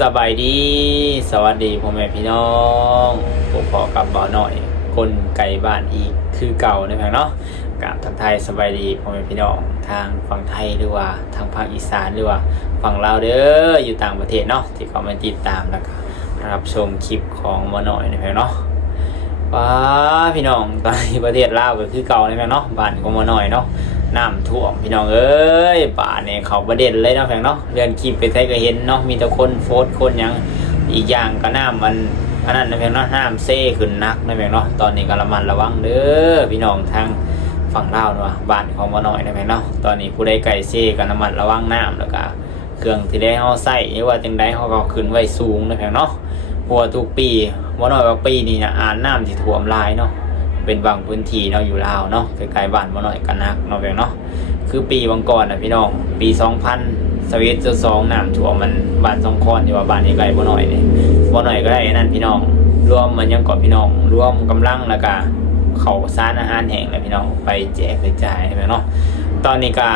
สบายดี สวัสดีพ่อแม่พี่น้องผมพอกับบ่าวหน่อย คนไก่บ้านอีกคือเก่านะครับเนาะกับทางไทยสบายดีพ่อแม่พี่น้องทางฝั่งไทยหรือว่าทางภาคอีสานหรือว่าฝั่งลาวเด้ออยู่ต่างประเทศเนาะที่เขามาติดตามแล้วก็รับชมคลิปของบ่าวหน่อยนะครับเนาะว้าพี่น้องตอนนี้ประเทศลาวก็คือเก่านะครับเนาะบ้านของบ่าวหน่อยเนาะ น้ำท่วมพี่น้องเอ้ยป่าเนี่ยเขาประเด็นเลยเนาะแฟงเนาะเรือนขีบไปใส่ก็เห็นเนาะมีแต่คนโฟดคนยังอีกอย่างก็น้ำมันอันนั้นนะแฟงเนาะน้ำเซ่ขึ้นนักนะแฟงเนาะตอนนี้ก็ระมัดระวังเด้อพี่น้องทางฝั่งลาวเนาะบ้านของมาหน่อยนะแฟงเนาะตอนนี้ผู้ใดไก่เซ่ก็ระมัดระวังน้ำแล้วก็เครื่องที่ได้เฮาใส่หรือว่าจังใดเฮาก็ขึ้นไว้สูงนะแฟงเนาะเพราะวทุกปีมาหน่อยว่าปีนี้นะอ่านน้ำที่ท่วมลายเนาะ เป็นบางพื้นที่เนาะอยู่ลาวเนาะใกล้ๆบ้านมาหน่อยกันนักเนาะแบงเนาะคือปีบางก่อนนะพี่น้องปี2000สวิตเซอร์สองน้ำท่วมมันบ้านสองคอนที่ว่าบ้านนี้ไกลบ่หน่อยนี่บ่หน่อยก็ได้อันนั่นพี่น้องรวมมันยังเกาะพี่น้องรวมกำลังแล้วก็เขาสารอาหารแห้งแล้วพี่น้องไปแจกกระจายไหมเนาะตอนนี้ก็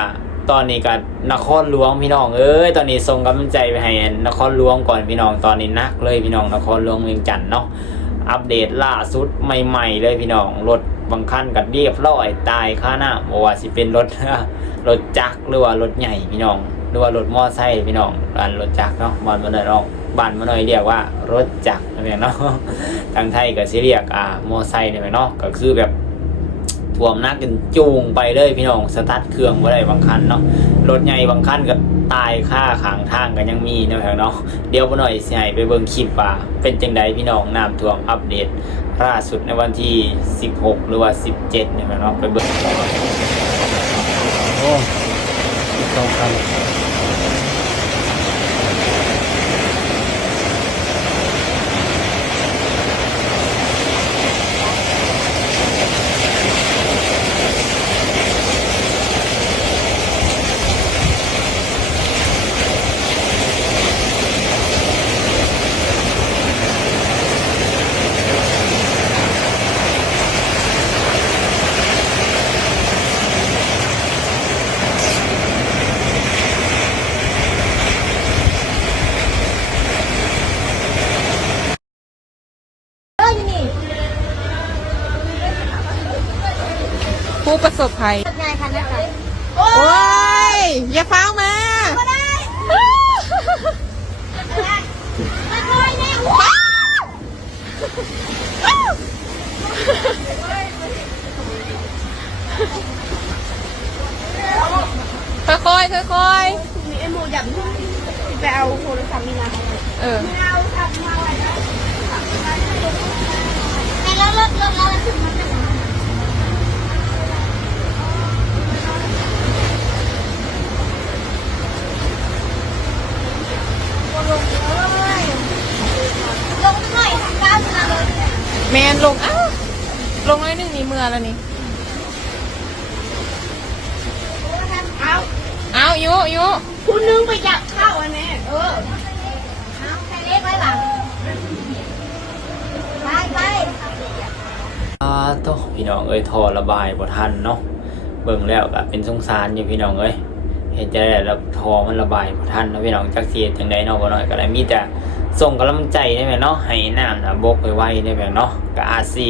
ตอนนี้ก็นครหลวงพี่น้องเอ้ยตอนนี้ส่งกำลังใจไปให้นครหลวงก่อนพี่น้องตอนนี้นักเลยพี่น้องนครหลวงเวียงจันทน์เนาะ อัปเดตล่าสุดใหม่ ๆ เลยพี่น้องรถบางคันกันเรียบร้อยตายค่าหน้าบ่ว่าสิเป็นรถรถจักรหรือว่ารถใหญ่พี่น้องหรือว่ารถมอไซค์พี่น้องร้านรถจักรเนาะบ้านมาหน่อยเนาะบ้านมาหน่อยเรียกว่ารถจักรนะพี่น้องทางไทยก็สิเรียกอ่ามอไซค์เนี่ยพี่น้องก็คือแบบ ท่วมหนักจนจูงไปเลยพี่น้องสตาร์ทเครื่องบ่ได้บางคันเนาะรถใหญ่บางคันก็ตายค่าขางทางกันยังมีนะพี่น้องเนาะเดี๋ยวหน่อยสิให้ไปเบิ่งคลิปว่าเป็นจังใดพี่น้องน้ำท่วมอัปเดตล่าสุดในวันที่ 16 หรือว่า 17เนี่ยเน้องไปเบิ่งโอ้สองพัน ผู้ประสบภัยไงคะเนะคะโอ้ย อย่าฟ้ามาไม่ได้ไม่ค่อยแน่ว้าค่อยๆค่อยๆ มีไอ้หมูหยับไปเอาโทรศัพท์มีนะๆเออ เอาทำมาอะไรนะแล้วรถรถเราถึงมันเป็น ลงเลยลงหน่อยก้าวมาเลย แมนลง อ้าวลงเลยหนึ่ง มีเมื่อแล้วนี่ เอาเอายุยุคุณนึงไปจับเข้าอันนี้เออเอาใครเล็กไว้หลังไปไปอ่าโตพี่น้องเอ้ยทอระบายบ่ทันเนาะเบิ่งแล้วก็เป็นสงสารอยู่พี่น้องเอ้ยเห็นจะได้แล้วทอมันระบายบ่ทันเนาะพี่น้องจักเสียจังใดเนาะบ่น้อยก็ได้มีแต่ส่งกำลังใจได้แม่เนาะให้น้ำน่ะบกไวๆได้แม่เนาะก็อาจสิ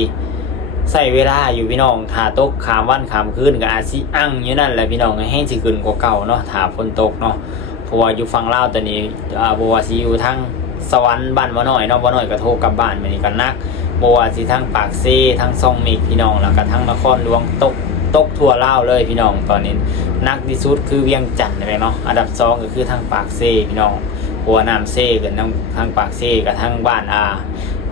ใส่เวลาอยู่พี่น้องถาตกขามวันขามคืนก็อาจสิอั้งอยู่นั่นแหละพี่น้องให้สิขึ้นกว่าเก่าเนาะถาฝนตกเนาะเพราะว่าอยู่ฝั่งลาวตอนนี้อาบ่ว่าสิอยู่ทั้งสวรรค์บ้านบ่น้อยเนาะบ่น้อยก็โทรกลับบ้านมื้อนี้ก็นักบ่ว่าสิทั้งปากเซทั้งซ่องมิกพี่น้องแล้วก็ทั้งนครหลวงตกตกทั่วลาวเลยพี่น้องตอนนี้นักที่สุดคือเวียงจันทน์นะเนาะอันดับสองก็คือทางปากเซพี่น้องหัวน้ำเซกันทั้งทางปากเซกับทางบ้านอา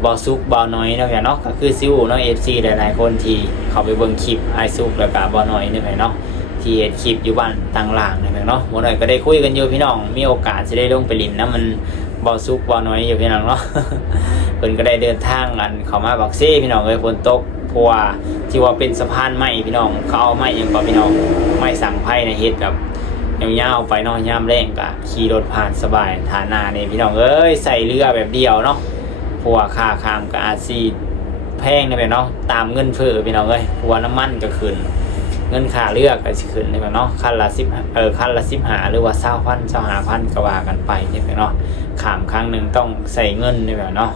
บอซุกบอน้อยเนาะพี่เนาะก็คือซิวเนาะเอฟซีหลายๆคนที่เขาไปเบิ่งคลิปไอซุกแล้วก็บอน้อยนี่พี่เนาะที่เฮ็ดคลิปอยู่บ้านต่างหล่างนี่พี่เนาะบ่น้อยก็ได้คุยกันอยู่พี่น้องมีโอกาสสิได้ลงไปลินนะมันบอซุกบอน้อยอยู่พี่น้องเนาะเพิ่นก็ได้เดินทางกันเข้ามาบักซี่พี่น้องเอ้ยฝนตกพราะว่าที่ว่าเป็นสะพานไม้พี่น้องเขาเอาไม้ยังก็พี่น้องไม้สั่งไผ่ในเฮ็ดแบบยาวๆไปเนาะย่ามแรงก็ขี่รถผ่านสบายฐานานี่พี่น้องเอ้ยใส่เรือแบบเดียวเนาะ เพราะว่าค่าข้ามก็อาจสิแพงนะพี่น้องตามเงินเฟ้อพี่น้องเอ้ยเพราะว่าน้ำมันก็ขึ้น เงินค่าเลือกก็ขึ้นนี่แหละเนาะคันละ10เออคันละ15หรือว่า20,000 25,000ก็ว่ากันไปนี่แหละเนาะขามครั้งหนึ่งต้องใส่เงินนี่แหละเนาะ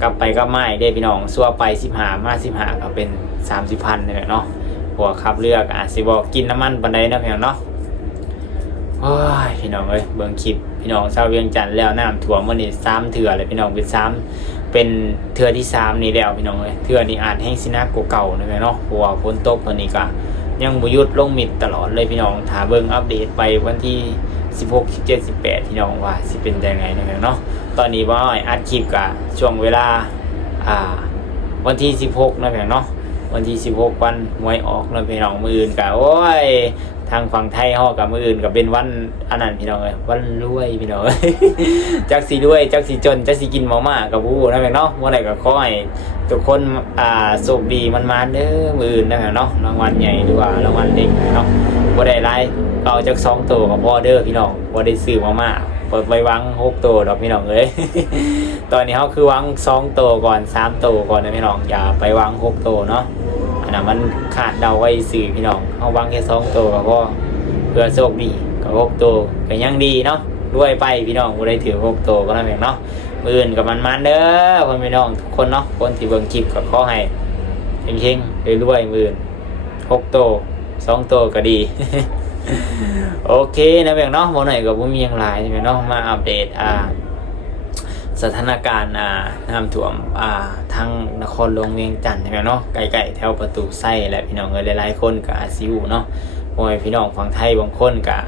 กลับไปก็ไม่ได้พี่น้องซัวไป15มา15ก็เป็น30,000นี่แหละเนาะหัวขับเรือกอาจสิบ่กินน้ำมันปานใดเนาะพี่น้องเนาะ โอ้ยพี่น้องเอ้ยเบิ่งคลิปพี่น้องชาวเวียงจันทน์แล้วน้ำท่วมมื้อนี้สามเถื่อเลยพี่น้องเป็นสามเป็นเถื่อที่สามนี่แล้วพี่น้องเอ้ยเถื่อนี่อาจแห้งสินักกว่าเก่านะแม่เนาะเพราะว่าฝนตกตอนนี้ก็ยังบ่หยุดลงมิดตลอดเลยพี่น้องถ้าเบิ่งอัปเดตไปวันที่ 16 17 18พี่น้องว่าสิเป็นยังไงนะแม่เนาะตอนนี้ว่าอ้อยอัดคลิปกะช่วงเวลาอ่าวันที่ 16นะแม่เนาะ วันที่16วันหวยออกแล้วพี่น้องมืออื่นก็โอ้ยทางฝั่งไทยฮอกับมืออื่นก็เป็นวันอันนั้นพี่น้องเอ้ยวันรวยพี่น้องเอ้ยจักสีรวยจักสีจนจักสีกินมาม่ากับผู้นั่นแหละเนาะเมื่อไหร่ก็ขอให้ทุกคนอ่าโชคดีมันมาเด้อมืออื่นนั่นแหละเนาะรางวัลใหญ่หรือว่ารางวัลเล็กเนาะบ่ได้หลายเอาจากสองตัวกับพ่อเด้อพี่น้องบ่ได้ซื้อมาม่าเปิดไปวางหกตัวดอกพี่น้องเอ้ย ตอนนี้เขาคือวางสองโตก่อนสามโตก่อนนะพี่น้องอย่าไปวางหกโตเนาะอันนั้นมันขาดเดาไว้สื่อพี่น้องเอาวางแค่สองโตก็พอเพื่อโชคดีก็หกโตก็ยังดีเนาะรวยไปพี่น้องบ่ได้ถือหกโตก็นั่นเองเนาะมืออื่นกับมันมันเด้อพ่อพี่น้องทุกคนเนาะคนที่เบิ่งคลิปก็ขอให้เฮงๆรวยๆมืออื่นหกโตสองโตก็ดีโอเคนะเพียงเนาะบ่หน่อยก็บ่มียังหลายนะเพียงเนาะมาอัปเดตอ่า สถานการณ์อ่าน้ำท่วมอ่าทางนครหลวงเวียงจันทร์นะครับเนาะไกลๆแถวประตูไส้และพี่น้องเอ้ยหลายๆคนก็อาจสิอยู่เนาะโอ้ยพี่น้องฝั่งไทยบางคนก็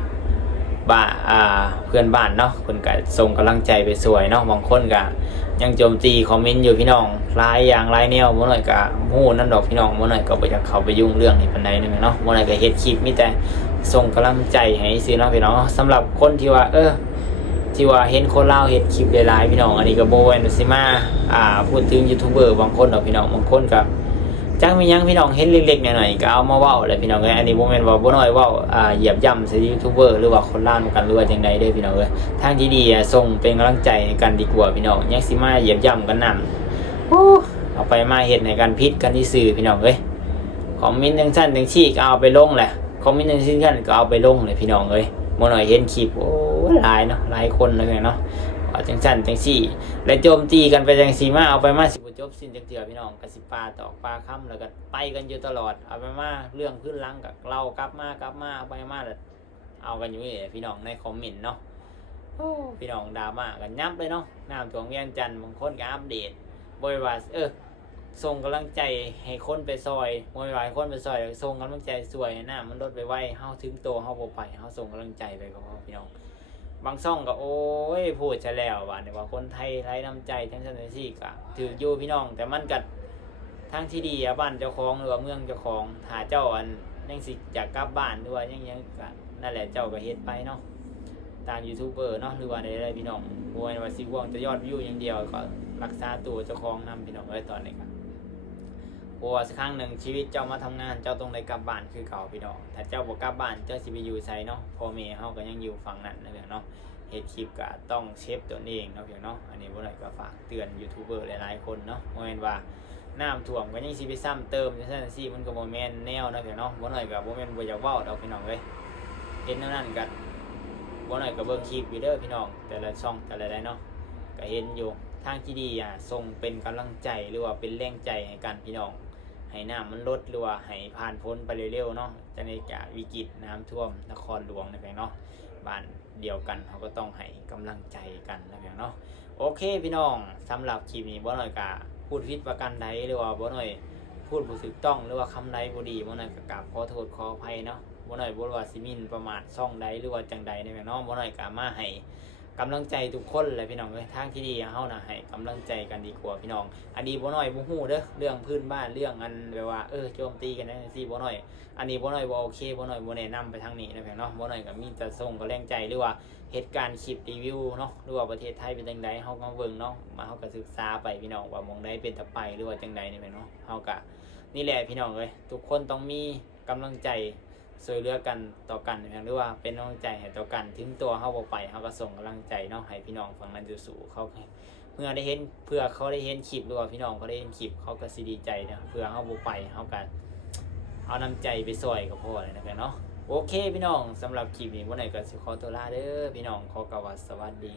บ้าอ่าเพื่อนบ้านเนาะเพิ่นก็ส่งกำลังใจไปสวยเนาะบางคนก็ยังโจมตีคอมเมนต์อยู่พี่น้องลายอย่างลายแนวบ่หน่อยก็ฮู้นั่นดอกพี่น้องบ่หน่อยก็บ่อยากเข้าไปยุ่งเรื่องในี้ปานใดนึงเนาะบ่หน่อยก็เฮ็ดคลิปมีแต่ส่งกำลังใจให้ซื่อเนาะพี่น้องสำหรับคนที่ว่าเออ ที่ว่าเห็นคนเล่าเห็นคลิปหลายๆพี่น้องอันนี้ก็โบแอนซิมาอ่าพูดถึงยูทูบเบอร์บางคนเนาะพี่น้องบางคนก็จังมียังพี่น้องเห็นเล็กๆหน่อยๆก็เอามาเว้าแหละพี่น้องเอ้ยอันนี้โบแมนว่าบ่น้อยเว้าอ่าเหยียบย่ำใส่ยูทูบเบอร์หรือว่าคนล่าวกันหรือว่าจังใดเด้พี่น้องเอ้ยทางที่ดีส่งเป็นกำลังใจให้กันดีกว่าพี่น้องยังสิมาเหยียบย่ำกันนำโอ้เอาไปมาเฮ็ดให้กันพิษกันที่สื่อพี่น้องเอ้ยคอมเมนต์จังซั่นจังซี่ก็เอาไปลงแหละคอมเมนต์จังซี่กันก็เอาไปลงเลยพี่น้องเอ้ยมื่น่อยเห็นคลิปโอ้ หลายเนาะหลายคนเลยเนาะว่าจังสันจังสี่ และโจมตีกันไปจังสีมาเอาไปมาสิบจบสิ้นจังเถื่อพี่น้องกสิปาตอกปลาค่ำแล้วก็ไปกันอยู่ตลอด เอาไปมาเรื่องขึ้นหลังกับเรากลับมากลับมาเอาไปมาแล้วเอากันอยู่นี่พี่น้องในคอมเมนต์เนาะพี่น้องดราม่ากันยับเลยเนาะน้ำท่วมเวียงจันทร์บางคนก็อัปเดตบริวาเออส่งกำลังใจให้คนไปซอยมวยไหวคนไปซอยส่งกำลังใจสวยหน้ามันลดไปไวเฮาถึงโตเฮาบ่ไปเฮาส่งกำลังใจไปกับพี่น้อง บางซ่องก็โอ้ยพูดซะแล้วว่าเนี่ยว่าคนไทยไร้น้ำใจทั้งสันนิษก็ถืออยู่พี่น้อง แต่มันกัดทั้งที่ดีอะบ้านเจ้าของหรือว่าเมืองเจ้าของหาเจ้าอันยังสิอยากกลับบ้านด้วยยังยังก็นั่นแหละเจ้าก็เฮ็ดไปเนาะตามยูทูบเบอร์เนาะหรือว่าใดๆพี่น้องบ่แม่นว่าสิหวงจะยอดวิวอย่างเดียวก็รักษาตัวเจ้าของนํพี่น้องเอ้ตอนนี้ก็ เพราะว่าสักครั้งหนึ่งชีวิตเจ้ามาทำงานเจ้าต้องได้กลับบ้านคือเก่าพี่น้อง ถ้าเจ้าบ่กลับบ้านเจ้าสิไปอยู่ไสเนาะพ่อแม่เฮาก็ยังอยู่ฝั่งนั้นนะเพียงเนาะเฮ็ดคลิปก็ต้องเชฟตัวเองเนาะเพียงเนาะอันนี้บ่ได้ก็ฝากเตือนยูทูบเบอร์หลายๆคนเนาะบ่แม่นว่าน้ำท่วมก็ยังสิไปซ้ำเติมจังซั่นซี่มันก็บ่แม่นแนวเนาะเพียงเนาะบ่น้อยก็บ่แม่นบ่อยากเว้าดอกพี่น้องเอ้ยเฮ็ดแนวนั้นก็บ่น้อยก็เบิ่งคลิปอยู่เด้อพี่น้อง แต่ละช่องแต่ละใดเนาะก็เห็นอยู่ทางที่ดีอะส่งเป็นกำลังใจหรือว่าเป็นแรงใจให้กันพี่น้อง ให้น้ำมันลดหรือว่าให้ผ่านพ้นไปเร็วๆเนาะจะในกะวิกฤตน้ำท่วมนครหลวงนะเพียงเนาะบ้านเดียวกันเขาก็ต้องให้กำลังใจกันนะเพียงเนาะโอเคพี่น้องสำหรับคลิปนี้บ่หน่อยกะพูดผิดประกันใดหรือว่าบ่หน่อยพูดบ่ถูกต้องหรือว่าคำใดบ่ดีบ่หน่อยก็กราบขอโทษขออภัยเนาะบ่หน่อยบ่ว่าสิมินประมาทช่องใดหรือว่าจังใดนะเพียงเนาะบ่หน่อยกะมาให้ กำลังใจทุกคนเลยพี่น้องเลยทางที่ดีเฮานะให้กำลังใจกันดีกว่าพี่น้อง อันนี้บ่น้อยบ่ฮู้เด้อเรื่องพื้นบ้านเรื่องอันแบบว่าเออโจมตีกันได้ซี่บ่น้อย อันนี้บ่น้อยบ่โอเคบ่น้อยบ่แนะนำไปทางนี้นะพี่น้องเนาะบ่น้อยก็มีแต่ส่งกำลังใจหรือว่าเหตุการณ์คลิปรีวิวเนาะหรือว่าประเทศไทยเป็นจังไดเฮาก็เบิ่งเนาะมาเฮาก็ศึกษาไปพี่น้องว่ามองใดเป็นตะไปหรือว่าจังใดนี่แหละเนาะเฮาก็นี่แหละพี่น้องเอ้ยทุกคนต้องมีกำลังใจ ช่วยเหลือกันต่อกันหรือว่าเป็นกำลังใจให้ต่อกันถึงตัวเขาบ่ไปเขาก็ส่งกำลังใจเนาะให้พี่น้องฝั่งนั้นจูสู่เขาเมื่อได้เห็นเพื่อเขาได้เห็นคลิปหรือว่าพี่น้องเขาได้เห็นคลิปเขาก็สิดีใจเนาะเพื่อเขาบไปเขาก็เอาน้ำใจไปซอยกับพ่อเลยนะเนาะโอเคพี่น้องสำหรับคลิปนี้วันไหนก็สิขอตัวลาเด้อพี่น้องขอกล่าวาสวัสดี